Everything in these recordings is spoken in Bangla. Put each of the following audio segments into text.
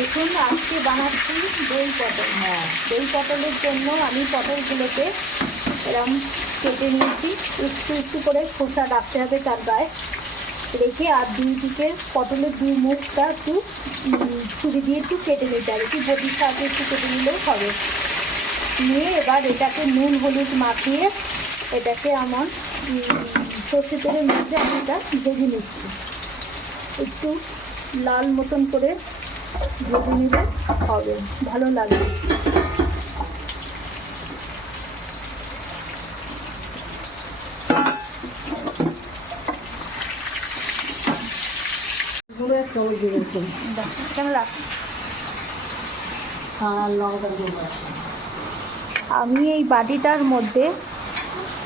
দেখুন আজকে বানাচ্ছি দই পটল। হ্যাঁ, দই পটলের জন্য আমি পটলগুলোকে এরকম কেটে নিয়েছি, একটু একটু করে খোসা রাখতে হবে তার গায়ে রেখে, আর দুই দিকে পটলের দুই মুখটা একটু ছুরি দিয়ে একটু কেটে নিতে হবে, একটু বটির সাহায্যে একটু কেটে নিলেও হবে। নিয়ে এবার এটাকে নুন হলুদ মাখিয়ে এটাকে আমার সর্ষে তেলের মধ্যে আমি এটা ভেজে নিচ্ছি। একটু লাল মতন করে ভেজে নিলে হবে, ভালো লাগবে। গুঁড়ো এক চামচ দিয়ে দিচ্ছি। কেমন লাগ? আর লঙ্কা গুঁড়ো। আমি এই বাটিটার মধ্যে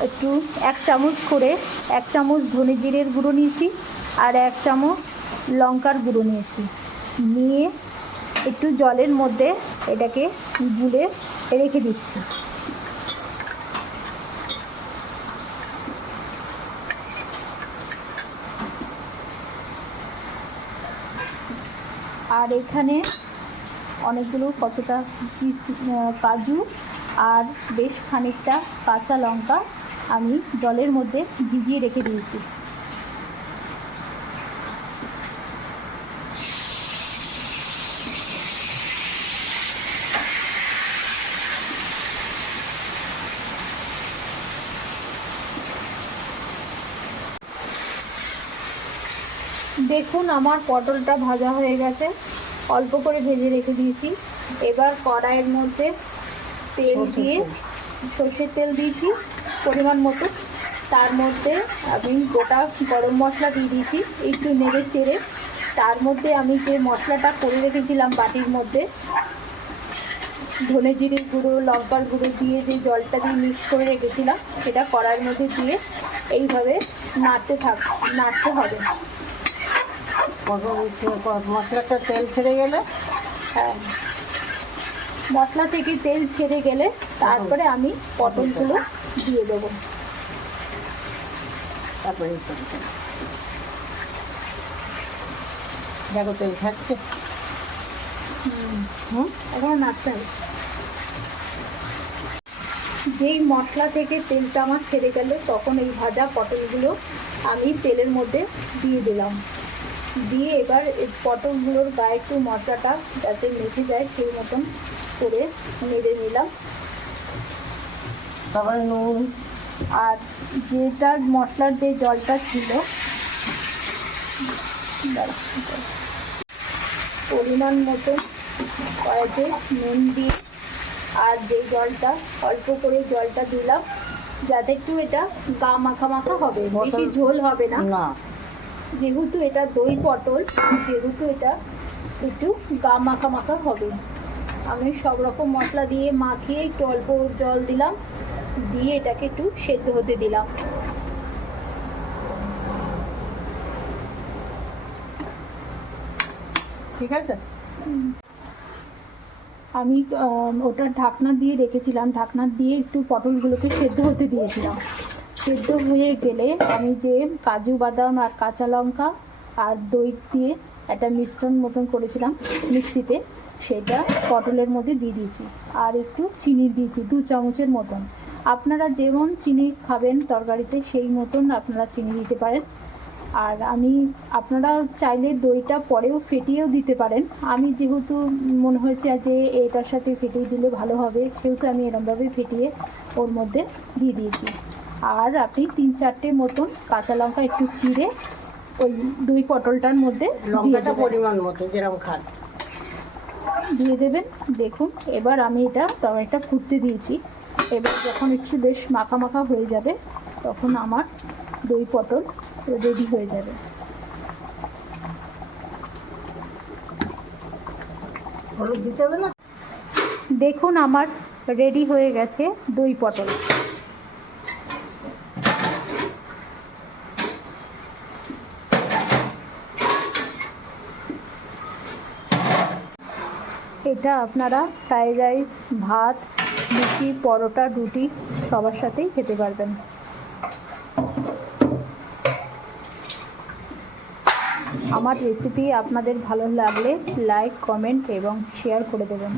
একটু 1 চামচ করে 1 চামচ ধনে জিরের গুঁড়ো নিয়েছি আর 1 চামচ লঙ্কার গুঁড়ো নিয়েছি। নিয়ে একটু জলের মধ্যে এটাকে গুলে রেখে দিচ্ছি। আর এখানে অনেকগুলো কতটা কাজু আর বেশ খানিকটা কাঁচা লঙ্কা আমি জলের মধ্যে ভিজিয়ে রেখে দিয়েছি। দেখুন আমার পটলটা ভাজা হয়ে গেছে, অল্প করে ভেজে রেখে দিয়েছি। এবার কড়াইয়ের মধ্যে তেল দিয়ে, সর্ষের তেল দিয়েছি পরিমাণ মতো, তার মধ্যে আমি গোটা গরম মশলা দিয়ে দিয়েছি, একটু নেড়ে চেড়ে তার মধ্যে আমি যে মশলাটা করে রেখেছিলাম বাটির মধ্যে, ধনে জিরের গুঁড়ো লঙ্কার গুঁড়ো দিয়ে যে জলটা দিয়ে মিক্স করে রেখেছিলাম সেটা কড়াইয়ের মধ্যে দিয়ে এইভাবে নাড়তে হবে। মশলাটা তেল ছেড়ে গেলে, হ্যাঁ, মশলা থেকে তেল ছেড়ে গেলে তারপরে আমি পটলগুলো দিয়ে দেবো। তারপরে দেখো তেল ছাড়ছে। এখন নাড়তে হবে। যেই মশলা থেকে তেলটা আমার ছেড়ে গেল তখন এই ভাজা পটলগুলো আমি তেলের মধ্যে দিয়ে দিলাম। দিয়ে এবার এই পটলগুলোর গায়ে একটু মশলাটা যাতে মেখে যায় সেই মতন করে নেড়ে নিলাম। তারপরে নুন আর যেটা মশলার যে জলটা ছিল পরিমাণ মতো কড়াইতে নুন দিয়ে আর যে জলটা অল্প করে জলটা দিলাম যাতে একটু এটা গা মাখা মাখা হবে, বেশি ঝোল হবে না। যেহেতু এটা দই পটল সেহেতু এটা একটু গা মাখা মাখা হবে। আমি সব রকম মশলা দিয়ে মাখিয়ে একটু অল্প জল দিলাম, দিয়ে এটাকে একটু সেদ্ধ হতে দিলাম। ঠিক আছে। আমি ওটা ঢাকনা দিয়ে রেখেছিলাম, ঢাকনা দিয়ে একটু পটলগুলোকে সেদ্ধ হতে দিয়েছিলাম। সেদ্ধ হয়ে গেলে আমি যে কাজু বাদাম আর কাঁচা লঙ্কা আর দই দিয়ে একটা মিশ্রণ মতন করেছিলাম মিক্সিতে, সেটা পটলের মধ্যে দিয়ে দিয়েছি। আর একটু চিনি দিয়েছি 2 চামচের মতন। আপনারা যেমন চিনি খাবেন তরকারিতে সেই মতন আপনারা চিনি দিতে পারেন। আর আপনারা চাইলে দইটা পরেও ফেটিয়েও দিতে পারেন। আমি যেহেতু মনে হয়েছে যে এটার সাথে ফেটিয়ে দিলে ভালো হবে সেহেতু আমি এরমভাবে ফেটিয়ে ওর মধ্যে দিয়ে দিয়েছি। আর আপনি 3-4টে মতন কাঁচা লঙ্কা একটু চিড়ে ওই দই পটলটার মধ্যে লঙ্কাটা পরিমাণ মতো যেরকম খান দিয়ে দেবেন। দেখুন এবার আমি এটা তরকারিটা ফুটতে দিয়েছি। এবার যখন একটু বেশ মাখা মাখা হয়ে যাবে তখন আমার দই পটল রেডি হয়ে যাবে। হলুদ দিতে হবে না। দেখুন আমার রেডি হয়ে গেছে দই পটল। এটা আপনারা ফ্রাইড রাইস, ভাত, লুচি, পরোটা, রুটি সবার সাথেই খেতে পারবেন। আমার রেসিপি আপনাদের ভালো লাগলে লাইক কমেন্ট এবং শেয়ার করে দেবেন।